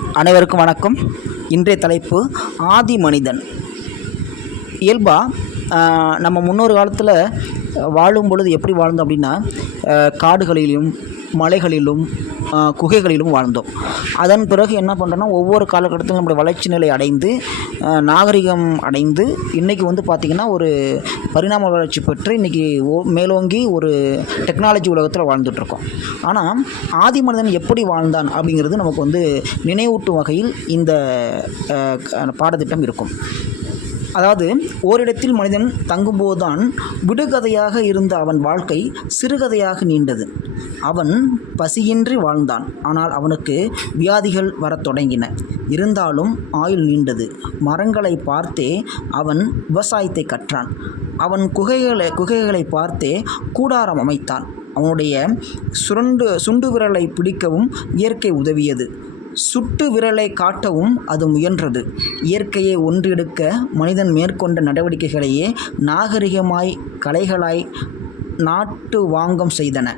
அனைவருக்கும் வணக்கம். இன்றைய தலைப்பு ஆதி மனிதன். இயல்பாக நம்ம முன்னொரு காலத்தில் வாழும் பொழுது எப்படி வாழ்ந்தோம் அப்படின்னா, காடுகளிலும் மலைகளிலும் குகைகளிலும் வாழ்ந்தோம். அதன் பிறகு என்ன பண்ணுறோன்னா, ஒவ்வொரு காலகட்டத்திலும் நம்முடைய வளர்ச்சி நிலை அடைந்து நாகரிகம் அடைந்து இன்றைக்கி பார்த்திங்கன்னா ஒரு பரிணாம வளர்ச்சி பெற்று இன்றைக்கி மேலோங்கி ஒரு டெக்னாலஜி உலகத்தில் வாழ்ந்துட்டுருக்கோம். ஆனால் ஆதி மனிதன் எப்படி வாழ்ந்தான் அப்படிங்கிறது நமக்கு நினைவூட்டும் வகையில் இந்த பாடத்திட்டம் இருக்கும். அதாவது, ஓரிடத்தில் மனிதன் தங்கும்போதுதான் விடுகதையாக இருந்த அவன் வாழ்க்கை சிறுகதையாக நீண்டது. அவன் பசியின்றி வாழ்ந்தான். ஆனால் அவனுக்கு வியாதிகள் வரத் தொடங்கின. இருந்தாலும் ஆயுள் நீண்டது. மரங்களை பார்த்தே அவன் விவசாயத்தை கற்றான். அவன் குகைகளை பார்த்தே கூடாரம் அமைத்தான். அவனுடைய சுண்டு விரலை பிடிக்கவும் இயற்கை உதவியது. சுட்டு விரலை காட்டவும் அது முயன்றது. இயற்கையை ஒன்றெடுக்க மனிதன் மேற்கொண்ட நடவடிக்கைகளையே நாகரிகமாய் கலைகளாய் நாட்டு வாங்கம் செய்தன.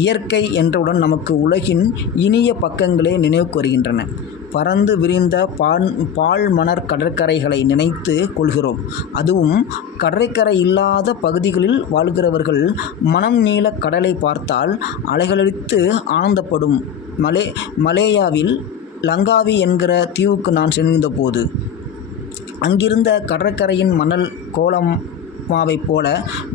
இயற்கை என்றவுடன் நமக்கு உலகின் இனிய பக்கங்களே நினைவுக்கு வருகின்றன. பறந்து விரிந்த பால்மணர் கடற்கரைகளை நினைத்து கொள்கிறோம். அதுவும் கடற்கரை இல்லாத பகுதிகளில் வாழ்கிறவர்கள் மனம் நீள கடலை பார்த்தால் அலைகளடித்து ஆனந்தப்படும். மலேயாவில் லங்காவி என்கிற தீவுக்கு நான் சென்ற போது அங்கிருந்த கடற்கரையின் மணல் கோலமாவைப் போல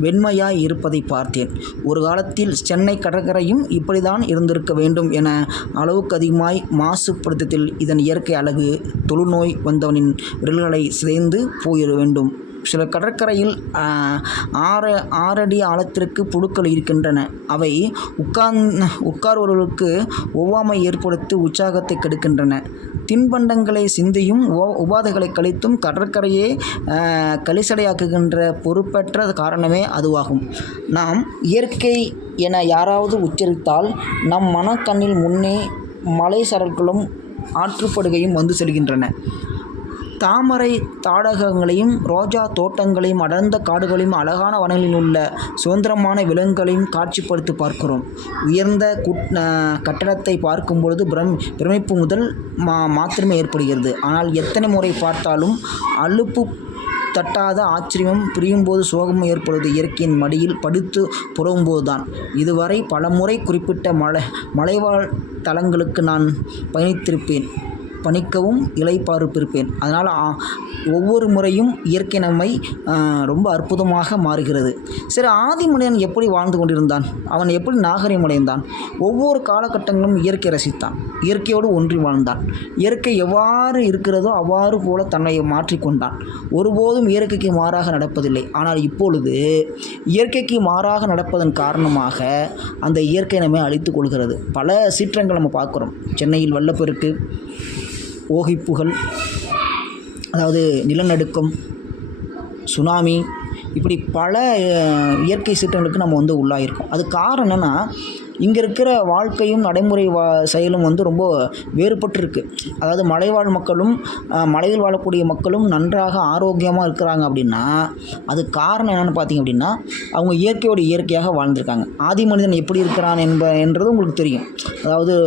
வெண்மையாய் இருப்பதை பார்த்தேன். ஒரு காலத்தில் சென்னை கடற்கரையும் இப்படிதான் இருந்திருக்க வேண்டும் என அளவுக்கு அதிகமாய் மாசுபடுத்தத்தில் இதன் இயற்கை அழகு தொழுநோய் வந்தவனின் விரல்களை சிதைந்து போயிட வேண்டும். சில கடற்கரையில் 6 அடி ஆழத்திற்கு புழுக்கள் இருக்கின்றன. அவை உட்கார்வர்களுக்கு ஒவ்வாமை ஏற்படுத்தி உற்சாகத்தை கெடுக்கின்றன. தின்பண்டங்களை சிந்தியும் உபாதைகளை கழித்தும் கடற்கரையே கலிசடையாக்குகின்ற பொறுப்பற்ற காரணமே அதுவாகும். நாம் இயற்கை என யாராவது உச்சரித்தால் நம் மனக்கண்ணில் முன்னே மலை சரல்களும் ஆற்றுப்படுகையும் வந்து செல்கின்றன. தாமரை தாடகங்களையும் ரோஜா தோட்டங்களையும் அடர்ந்த காடுகளையும் அழகான வனங்களில் உள்ள சுதந்திரமான விலங்குகளையும் காட்சிப்படுத்தி பார்க்கிறோம். உயர்ந்த கட்டடத்தை பார்க்கும் பொழுது பிரமிப்பு முதல் மாத்திரமே ஏற்படுகிறது. ஆனால் எத்தனை முறை பார்த்தாலும் அலுப்பு தட்டாத ஆச்சரியமும் பிரியும்போது சோகமும் ஏற்படுவது இயற்கையின் மடியில் படித்து புறவும்போது தான். இதுவரை பல முறை குறிப்பிட்ட மலைவாழ் தலங்களுக்கு நான் பணிக்கவும் இளைப்பாறுப்பிருப்பேன். அதனால் ஒவ்வொரு முறையும் இயற்கை நம்மை ரொம்ப அற்புதமாக மாறுகிறது. சரி, ஆதி மனிதன் எப்படி வாழ்ந்து கொண்டிருந்தான்? அவன் எப்படி நாகரிகம் அடைந்தான்? ஒவ்வொரு காலகட்டங்களும் இயற்கை ரசித்தான். இயற்கையோடு ஒன்றி வாழ்ந்தான். இயற்கை எவ்வாறு இருக்கிறதோ அவ்வாறு போல தன்னை மாற்றிக்கொண்டான். ஒருபோதும் இயற்கைக்கு மாறாக நடப்பதில்லை. ஆனால் இப்பொழுது இயற்கைக்கு மாறாக நடப்பதன் காரணமாக அந்த இயற்கை நம்மை அழித்து கொள்கிறது. பல சீற்றங்கள் நம்ம பார்க்குறோம். சென்னையில் வெள்ளப்பெருக்கு, ஓகிப்புகள், அதாவது நிலநடுக்கம், சுனாமி, இப்படி பல இயற்கை சீற்றங்களுக்கு நம்ம உள்ளாயிருக்கோம். அது காரணம் என்னென்னா, இங்கே இருக்கிற வாழ்க்கையும் நடைமுறை செயலும் ரொம்ப வேறுபட்டு. அதாவது மலைவாழ் மக்களும் மலையில் வாழக்கூடிய மக்களும் நன்றாக ஆரோக்கியமாக இருக்கிறாங்க அப்படின்னா அது காரணம் என்னென்னு பார்த்திங்க அப்படின்னா, அவங்க இயற்கையோடு இயற்கையாக வாழ்ந்திருக்காங்க. ஆதி மனிதன் எப்படி இருக்கிறான் என்றது உங்களுக்கு தெரியும். அதாவது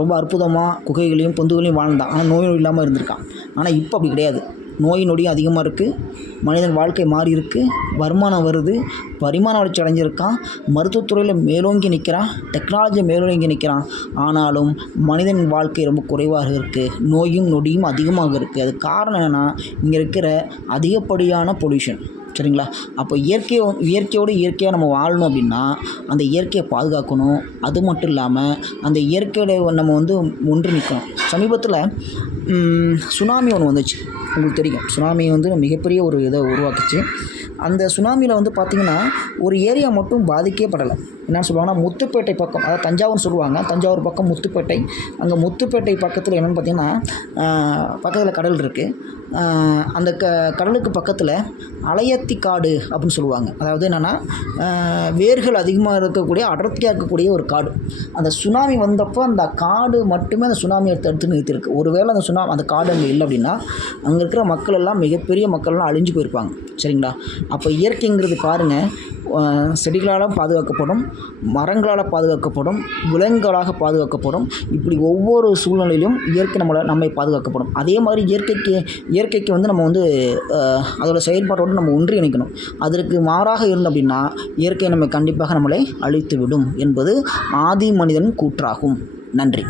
ரொம்ப அற்புதமாக குகைகளையும் பொந்துகளையும் வாழ்ந்தான். ஆனால் நோய் இல்லாமல் இருந்திருக்கான். ஆனால் இப்போ அப்படி கிடையாது. நோய் நொடியும் அதிகமாக இருக்குது. மனிதன் வாழ்க்கை மாறி இருக்குது. வருமானம் வருது. பரிமாண வளர்ச்சி அடைஞ்சிருக்கான். மருத்துவத்துறையில் மேலோங்கி நிற்கிறான். டெக்னாலஜி மேலோங்கி நிற்கிறான். ஆனாலும் மனிதன் வாழ்க்கை ரொம்ப குறைவாக இருக்குது. நோயும் நொடியும் அதிகமாக இருக்குது. அது காரணம் என்னென்னா, இங்கே இருக்கிற அதிகப்படியான பொல்யூஷன். சரிங்களா? அப்போ இயற்கையோடு இயற்கையாக நம்ம வாழணும் அப்படின்னா அந்த இயற்கையை பாதுகாக்கணும். அது மட்டும் இல்லாமல் அந்த இயற்கையோட நம்ம ஒன்று நிற்கணும். சமீபத்தில் சுனாமி ஒன்று வந்துச்சு. உங்களுக்கு தெரியும், சுனாமி மிகப்பெரிய ஒரு இதை உருவாக்குச்சு. அந்த சுனாமியில் பார்த்திங்கன்னா ஒரு ஏரியா மட்டும் பாதிக்கப்படலை. என்ன சொல்லுவாங்கன்னா, முத்துப்பேட்டை பக்கம், அதாவது தஞ்சாவூர்னு சொல்லுவாங்க. தஞ்சாவூர் பக்கம் முத்துப்பேட்டை. அங்கே முத்துப்பேட்டை பக்கத்தில் என்னென்னு பார்த்திங்கன்னா, பக்கத்தில் கடல் இருக்குது. அந்த கடலுக்கு பக்கத்தில் அலையத்தி காடு அப்படின்னு சொல்லுவாங்க. அதாவது என்னென்னா, வேர்கள் அதிகமாக இருக்கக்கூடிய அடர்த்தியாக இருக்கக்கூடிய ஒரு காடு. அந்த சுனாமி வந்தப்போ அந்த காடு மட்டுமே அந்த சுனாமியை தடுத்து நிறுத்தியிருக்கு. ஒருவேளை அந்த காடு அங்கே இல்லை அப்படின்னா அங்கே இருக்கிற மக்கள் எல்லாம், மிகப்பெரிய மக்கள்லாம் அழிஞ்சு போயிருப்பாங்க. சரிங்களா? அப்போ இயற்கைங்கிறது பாருங்கள், செடிகளால் பாதுகாக்கப்படும், மரங்களால் பாதுகாக்கப்படும், விலங்குகளாக பாதுகாக்கப்படும். இப்படி ஒவ்வொரு சூழ்நிலையிலும் இயற்கை நம்மை பாதுகாக்கப்படும். அதே மாதிரி இயற்கைக்கு வந்து நம்ம வந்து அதோட செயல்பாட்டோடு நம்ம ஒன்றிணைக்கணும். அதற்கு மாறாக இருந்தோம் அப்படின்னா இயற்கை நம்மை கண்டிப்பாக நம்மளை அழித்து விடும் என்பது ஆதி மனிதன் கூற்றாகும். நன்றி.